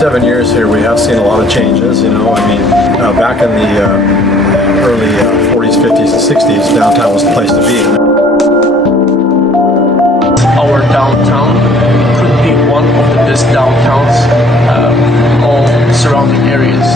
37 years here, we have seen a lot of changes. Back in the early 40s, 50s, and 60s, downtown was the place to be. Our downtown could be one of the best downtowns, all surrounding areas.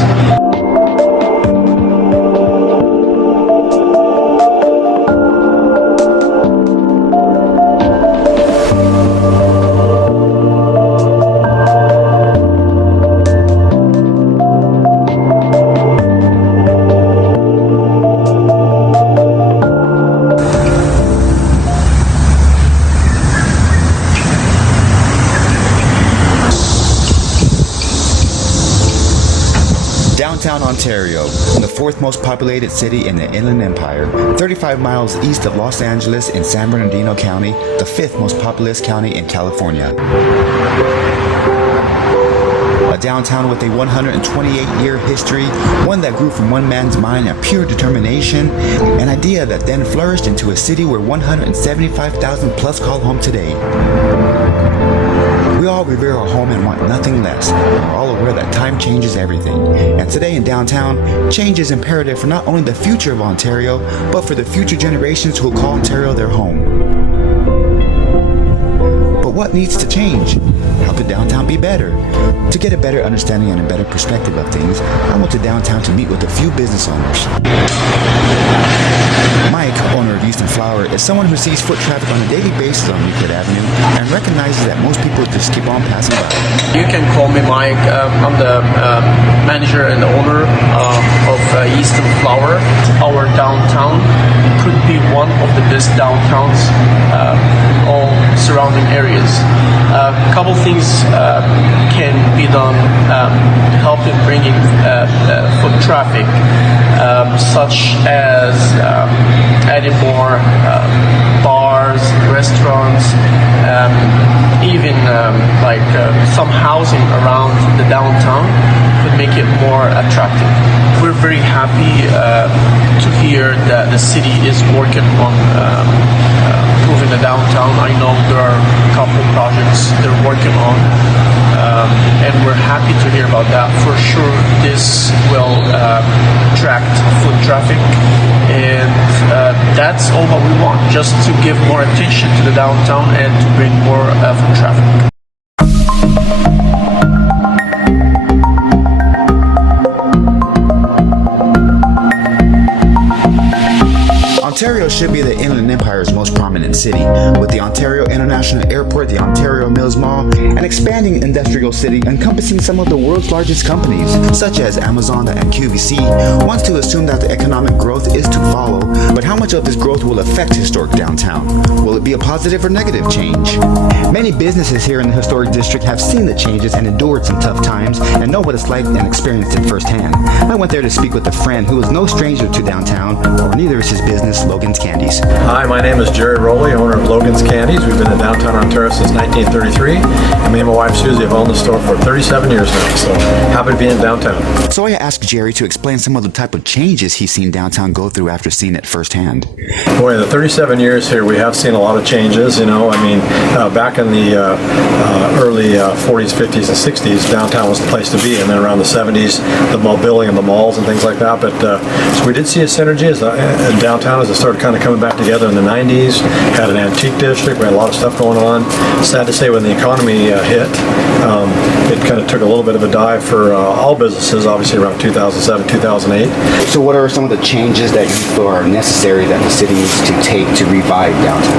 Downtown Ontario, the fourth most populated city in the Inland Empire, 35 miles east of Los Angeles in San Bernardino County, the fifth most populous county in California. A downtown with a 128-year history, one that grew from one man's mind of pure determination, an idea that then flourished into a city where 175,000 plus call home today. We all revere our home and want nothing less. We're all aware that time changes everything. And today in downtown, change is imperative for not only the future of Ontario, but for the future generations who will call Ontario their home. But what needs to change? How could downtown be better? To get a better understanding and a better perspective of things, I went to downtown to meet with a few business owners. Mike, owner of Easton Flower, is someone who sees foot traffic on a daily basis on Euclid Avenue and recognizes that most people just keep on passing by. You can call me Mike. I'm the manager and the owner of Easton Flower. Our downtown could be one of the best downtowns, all surrounding areas. A couple things can be done to help in bringing foot traffic, such as adding more bars, restaurants, even some housing around the downtown could make it more attractive. We're very happy to hear that the city is working on improving the downtown. I know there are a couple projects they're working on, and we're happy to hear about that. For sure, this will attract foot traffic, and that's all what we want, just to give more attention to the downtown and to bring more foot traffic. Ontario should be the Inland Empire's most prominent city, with the Ontario International Airport, the Ontario Mills Mall, an expanding industrial city encompassing some of the world's largest companies, such as Amazon and QVC, wants to assume that the economic growth is to follow, but how much of this growth will affect historic downtown? Will it be a positive or negative change? Many businesses here in the historic district have seen the changes and endured some tough times and know what it's like and experienced it firsthand. I went there to speak with a friend who is no stranger to downtown, or neither is his business, Logan's Candies. Hi, my name is Jerry Rowley, owner of Logan's Candies. We've been in downtown Ontario since 1933, and me and my wife Susie have owned the store for 37 years now, so happy to be in downtown. So I asked Jerry to explain some of the type of changes he's seen downtown go through after seeing it firsthand. Boy, in the 37 years here, we have seen a lot of changes. Back in the early 40s, 50s, and 60s, downtown was the place to be, and then around the 70s, the building and the malls and things like that. But so we did see a synergy in downtown as it started kind of coming back together in the 90s. Had an antique district. We had a lot of stuff going on. Sad to say, when the economy hit, it kind of took a little bit of a dive for all businesses, obviously around 2007, 2008. So what are some of the changes that you feel are necessary that the city needs to take to revive downtown?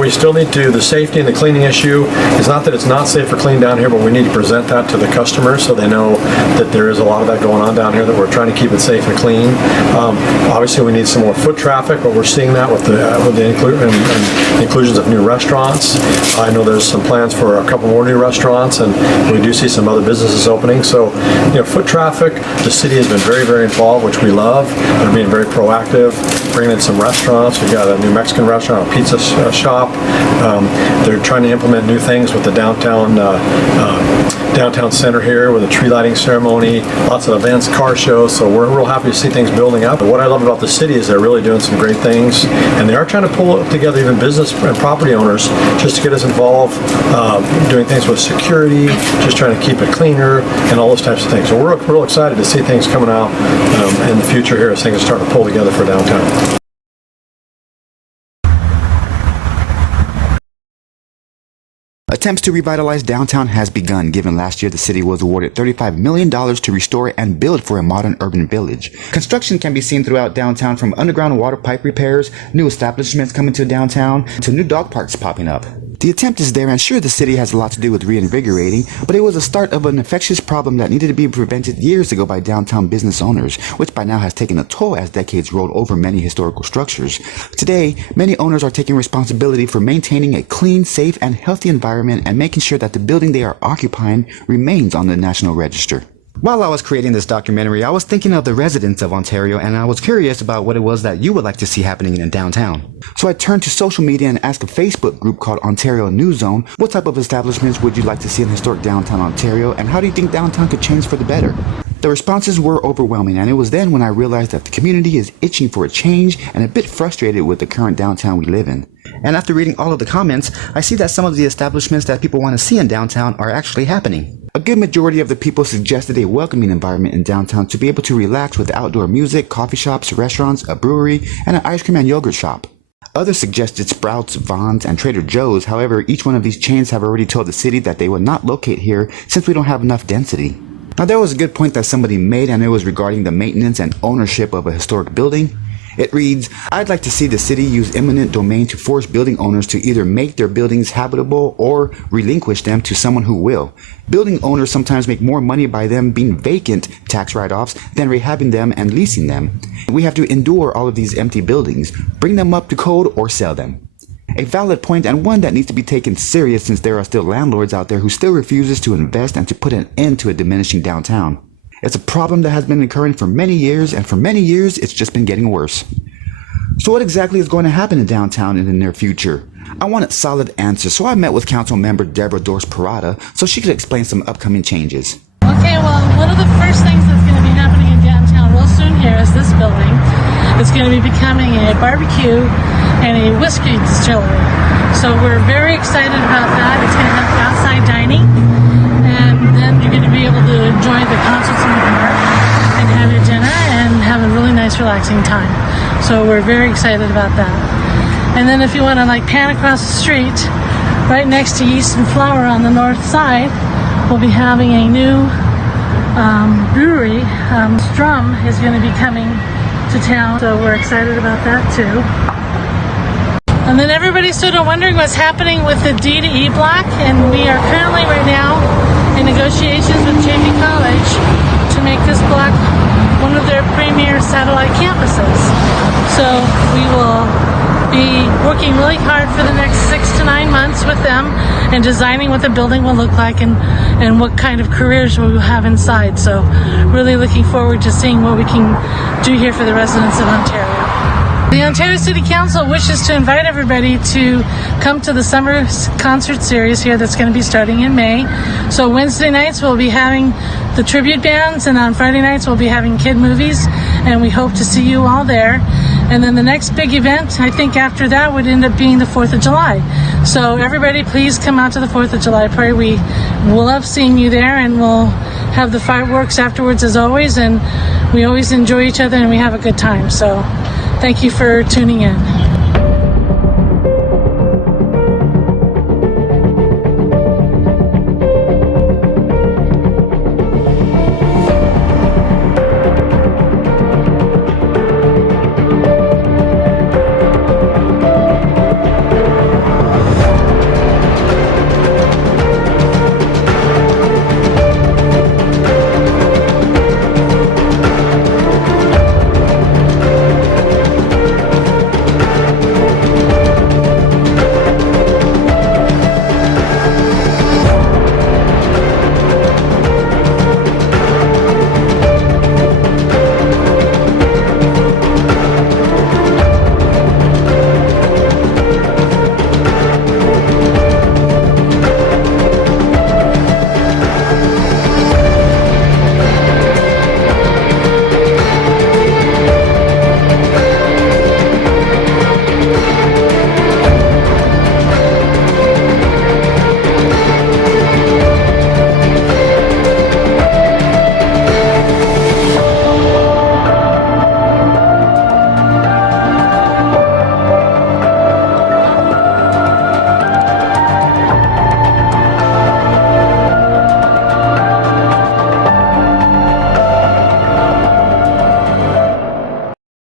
We still need to, the safety and the cleaning issue, it's not that it's not safe or clean down here, but we need to present that to the customers so they know that there is a lot of that going on down here, that we're trying to keep it safe and clean. Obviously we need some more foot traffic, but we're seeing that with the inclusions of new restaurants. I know there's some plans for a couple more new restaurants, and we do see some other businesses opening. So, foot traffic, the city has been very, very involved, which we love. They're being very proactive, bringing in some restaurants. We've got a new Mexican restaurant, a pizza shop. They're trying to implement new things with the downtown center here with a tree lighting ceremony, lots of events, car shows. So we're real happy to see things building up. But what I love about the city is they're really doing some great things, and they are trying to pull together even business and property owners just to get us involved, doing things with security, just trying to keep it cleaner, and all those types of things. So we're real excited to see things coming out in the future here as things are starting to pull together for downtown. Attempts to revitalize downtown has begun, given last year the city was awarded $35 million to restore and build for a modern urban village. Construction can be seen throughout downtown, from underground water pipe repairs, new establishments coming to downtown, to new dog parks popping up. The attempt is there, and sure, the city has a lot to do with reinvigorating, but it was the start of an infectious problem that needed to be prevented years ago by downtown business owners, which by now has taken a toll as decades rolled over many historical structures. Today, many owners are taking responsibility for maintaining a clean, safe, and healthy environment and making sure that the building they are occupying remains on the National Register. While I was creating this documentary, I was thinking of the residents of Ontario, and I was curious about what it was that you would like to see happening in downtown. So I turned to social media and asked a Facebook group called Ontario News Zone, what type of establishments would you like to see in historic downtown Ontario, and how do you think downtown could change for the better? The responses were overwhelming, and it was then when I realized that the community is itching for a change and a bit frustrated with the current downtown we live in. And after reading all of the comments, I see that some of the establishments that people want to see in downtown are actually happening. A good majority of the people suggested a welcoming environment in downtown to be able to relax with outdoor music, coffee shops, restaurants, a brewery, and an ice cream and yogurt shop. Others suggested Sprouts, Vons, and Trader Joe's. However, each one of these chains have already told the city that they would not locate here since we don't have enough density. Now, there was a good point that somebody made, and it was regarding the maintenance and ownership of a historic building. It reads, "I'd like to see the city use eminent domain to force building owners to either make their buildings habitable or relinquish them to someone who will. Building owners sometimes make more money by them being vacant, tax write-offs, than rehabbing them and leasing them. We have to endure all of these empty buildings, bring them up to code, or sell them." A valid point, and one that needs to be taken serious, since there are still landlords out there who still refuses to invest and to put an end to a diminishing downtown. It's a problem that has been occurring for many years, and for many years it's just been getting worse. So what exactly is going to happen in downtown in the near future? I wanted solid answers, so I met with council member Deborah Dorse-Parada so she could explain some upcoming changes. Okay, well, one of the first things that's going to be happening in downtown real soon here is this building. It's going to be becoming a barbecue and a whiskey distillery. So we're very excited about that. It's going to have outside dining, and then you're going to be able to enjoy the concerts in the park and have your dinner and have a really nice relaxing time. So we're very excited about that. And then if you want to pan across the street, right next to Yeast and Flower on the north side, we'll be having a new brewery. Strum is going to be coming to town, so we're excited about that too. And then everybody's sort of wondering what's happening with the D2E block, and we are currently right now in negotiations with JP College to make this block one of their premier satellite campuses. So we will be working really hard for the next 6 to 9 months with them and designing what the building will look like and what kind of careers we will have inside. So really looking forward to seeing what we can do here for the residents of Ontario. The Ontario City Council wishes to invite everybody to come to the summer concert series here that's going to be starting in May. So Wednesday nights we'll be having the tribute bands, and on Friday nights we'll be having kid movies, and we hope to see you all there. And then the next big event, I think after that, would end up being the 4th of July. So everybody please come out to the 4th of July parade. We will love seeing you there, and we'll have the fireworks afterwards as always, and we always enjoy each other and we have a good time. So thank you for tuning in.